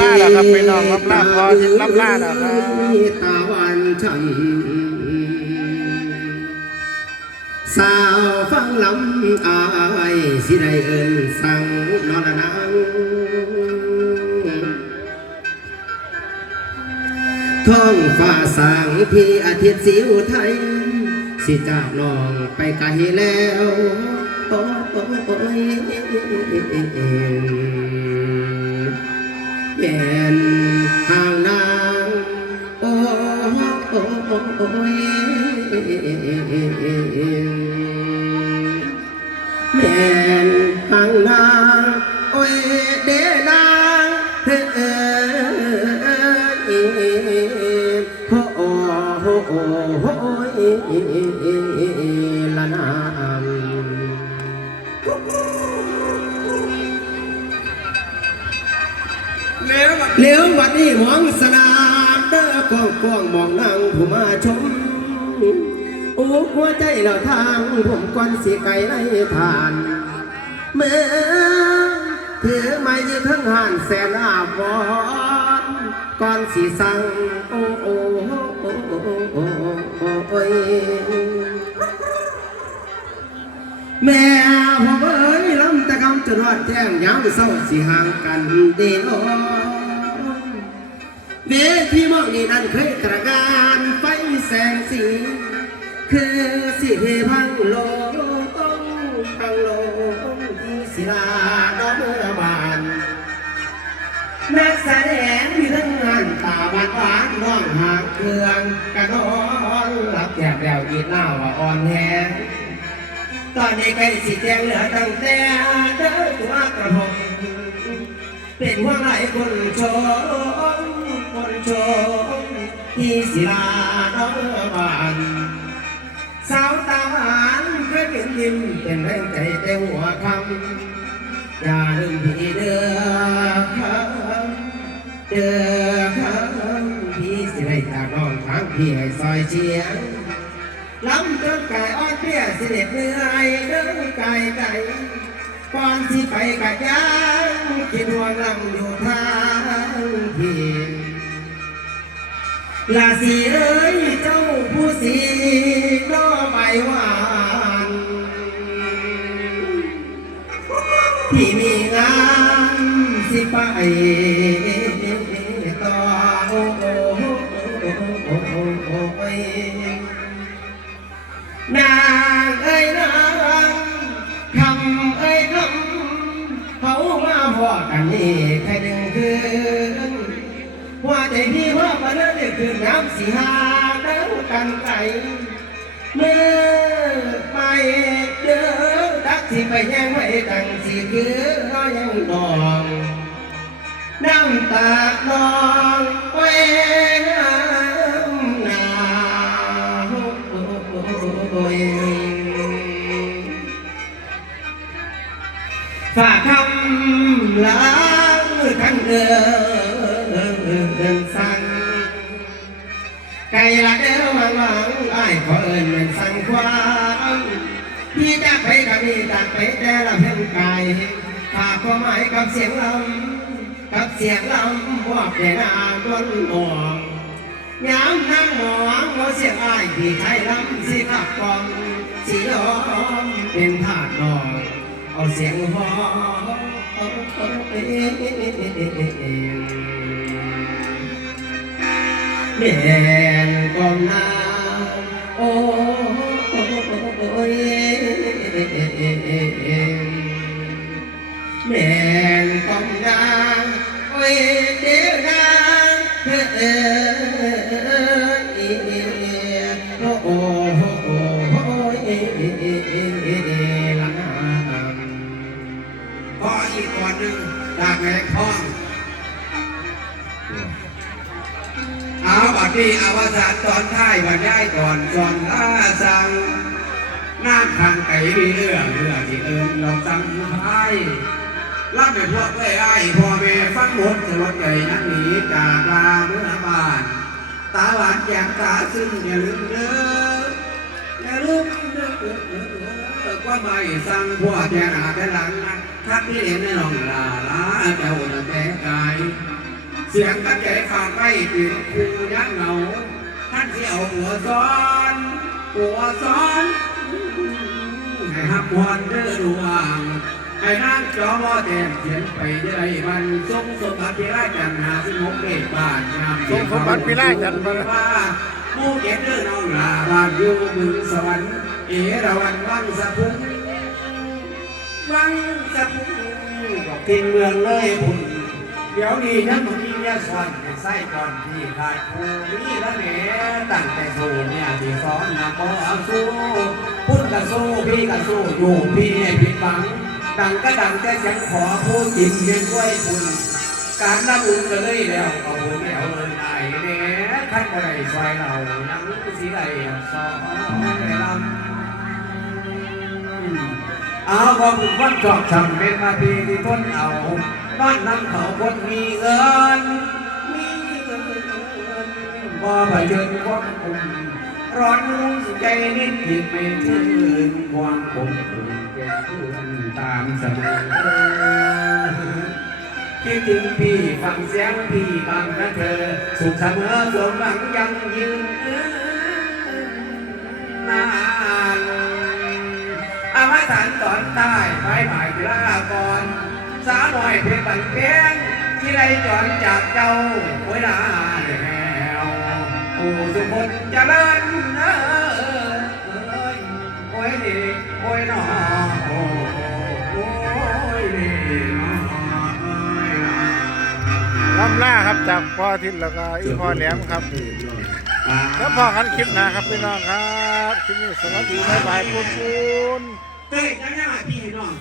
ล่าแล้วครับพี่น้องรับล่าพอสิรับล่าแล้วครับตาวันฉันสาวฟังลำอายสิได้เอินสั่งนอนนางท้องฟ้าสางพี่อาทิตย์สิวไทย สิจากน้องไปไกลแล้วโอ้โอ้โอ้ย แก่นทางนางโอ้โอ้โอ้ย เลี้ยววันนี้มองสนามเด้อกว้างกว้างมองนางผู้มาชม โอ้หัวใจเราทางผมก่อนสีไก่ไล่ทานเมื่อถือไม้ยืทั้งหันแสนอาบวอนก่อนสีสั่งโอ้โอ้โอ้โอ้โอ้โอ้ยแม่ผมเอ้ยลำตะกำจนวัดแจ้งยามเศร้าสีห่างกันเดนอ เวทีมองนี่นั่นเคยตระการไฟแสงสี คือสิเทพังโลต้องพังโลที่ศิลาดอนบานนักแสดงมีทั้งงานตาบานหวานน้องหางเครื่องกระนอนหลับแยบแล้วอีหน้าว่าอ่อนแหงตอนนี้ใกล้สิแจงเหลือตั้งแต่เดินตัวกระหงเป็นหัวไหลคนชม คนชมที่ศิลาดอนบานสาวตาหวานเคยเป็นยิ้มเป็นแรงใจแต่หัวคำอย่าลืมพี่เด้อเด้อพี่สิได้จากน้องทางพี่ให้ซอยเชียงลำจนไกายอ่อนเพลียสิเด็ดเหนื่อยเดินไกลไกลก่อนที่ไปกะยังคิดห่วงลำอยู่ทางพี่ ลาสีเอ้ยเจ้าผู้สีน้อใบหวานที่มีงานสิไปต่อโอ้โนางเอ้ยนางคำเอ้ยคำเขามาพอกันนี่แค่ดึงคืน ว่าใจพี่ว่าปานนั้นเนี่ยคือน้ำสีหาเดินกันไกลเมื่อไปเดินดักที่ไปแย่งไว้ดังสีคือเรายังนองน้ำตานองแววหนาวโอ้ยฝากคำลา ขอเอิญมันสั่งความพี่จะไปกับนี่จากไปแต่ละเพียงกายฝากความหมายกับเสียงลำกับเสียงลำบอกแต่นาบนมองยามนั่งหมองว่าเสียงอ้ายพี่ไทยลำสิขับกองสิยอมเป็นทาสนองเอาเสียงหอเด่นกองนา ยแม่นกองนาโอ้ยเดี๋ยวนาเฮ้เอ้ยโอ้โอ้โอ้อยละนาพออีกคนหนึ่งจากแหงทอง บัดนี้อวสานตอนท้ายบรรยายก่อนก่อนลาสังน้ำขังไก่มีเรื่องเรื่องที่เอิญเราสั่งไทยรับเป็นพวกเอ้ยไอ้พ่อแม่ฟังหมดสลดใจนักหนีจากลาเมื่อบ้าน ตาหวานแก้มตาซึ้งอย่าลืมเด้ออย่าลืมเด้อเออเออเออว่าไม่สั่งพวกแกหนาแกหลังนะทักที่เห็นในหนองลาลาเจ้าน่ะแต่กาย เสียงตั้งใจฝากไว้ปิดคูยักเหงา ท่านที่เอาหัวซ้อน หัวซ้อนให้หักมวนเด้อดวงให้นางจอมอแดงเขียนไปได้มันทรงสมบัติพิราชจันหาสิมกเลขบ้านงามทรงสมบัติพิราชจันทร์ว่าหมู่เก็บเด้อน้องลาบานอยู่บึงสวรรค์เอราวันวังสะพุงวังสะพุงบอกกินเมืองเลยพุนเดี๋ยวนี้ยังบ่มีเยสอนให้ไส้ก่อนที่ขาดครูนี่ละแหมตั้งแต่สูเนี่ยที่สอนนะบ่เอาสู้พุ่นก็สู้พี่ก็สู้อยู่พี่ให้ผิดหวัง ดังก็ดังแต่ฉันขอพูดจริงเรียนด้วยคุณการน้ำอุ่นก็เลยแล้วเอาบุญแล้วเลยไอ้เนี่ยท่านก็ได้ซอยเรายังสีไหลซอยลำเอาพอบุญวันจอบทำเป็นมาพีที่พ้นเอา บ้านนั่งเขาคนมีเงิน มีเงินพอไปเจอคนกลุ่มร้อนใจนิดจิตไม่ชื่นความคงคืนแก่คืนตามเสมอคิดถึงพี่ฟังเสียงพี่บังนะเธอ สุขเสมอสมหวังยังยืนนานอามาฐานตอนใต้ไม้หมายกีฬากร สาหน่อยเพชรบันเพียงที่ไรจอนจากเจ้าโอ้ยนาแล้วผู้สุคนเจริญเออเอ้ยโอ้ยนี่โอ้ยหนอโอ้อ้ยนี่หนอล่ำล่าครับจากพ่อทิตย์แล้วก็อีพ่อแหลมครับแล้วพอกันคลิปนะครับพี่น้องครับ คลิปนี้สวัสดีบ๊ายบายปุ้นปุ้นเฮ้ยังยังพี่น้อง